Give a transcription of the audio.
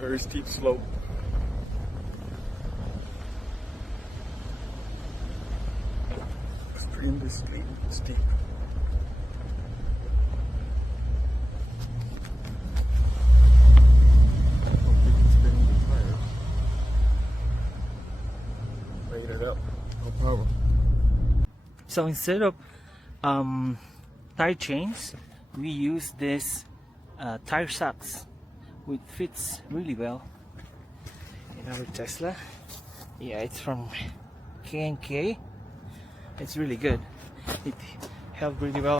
Very steep slope. Extremely steep. I don't think it's spinning the tires. Made it up. No problem. So instead of tire chains, we use this tire socks, which fits really well in our Tesla. Yeah, it's from K&K. It's really good. It held really well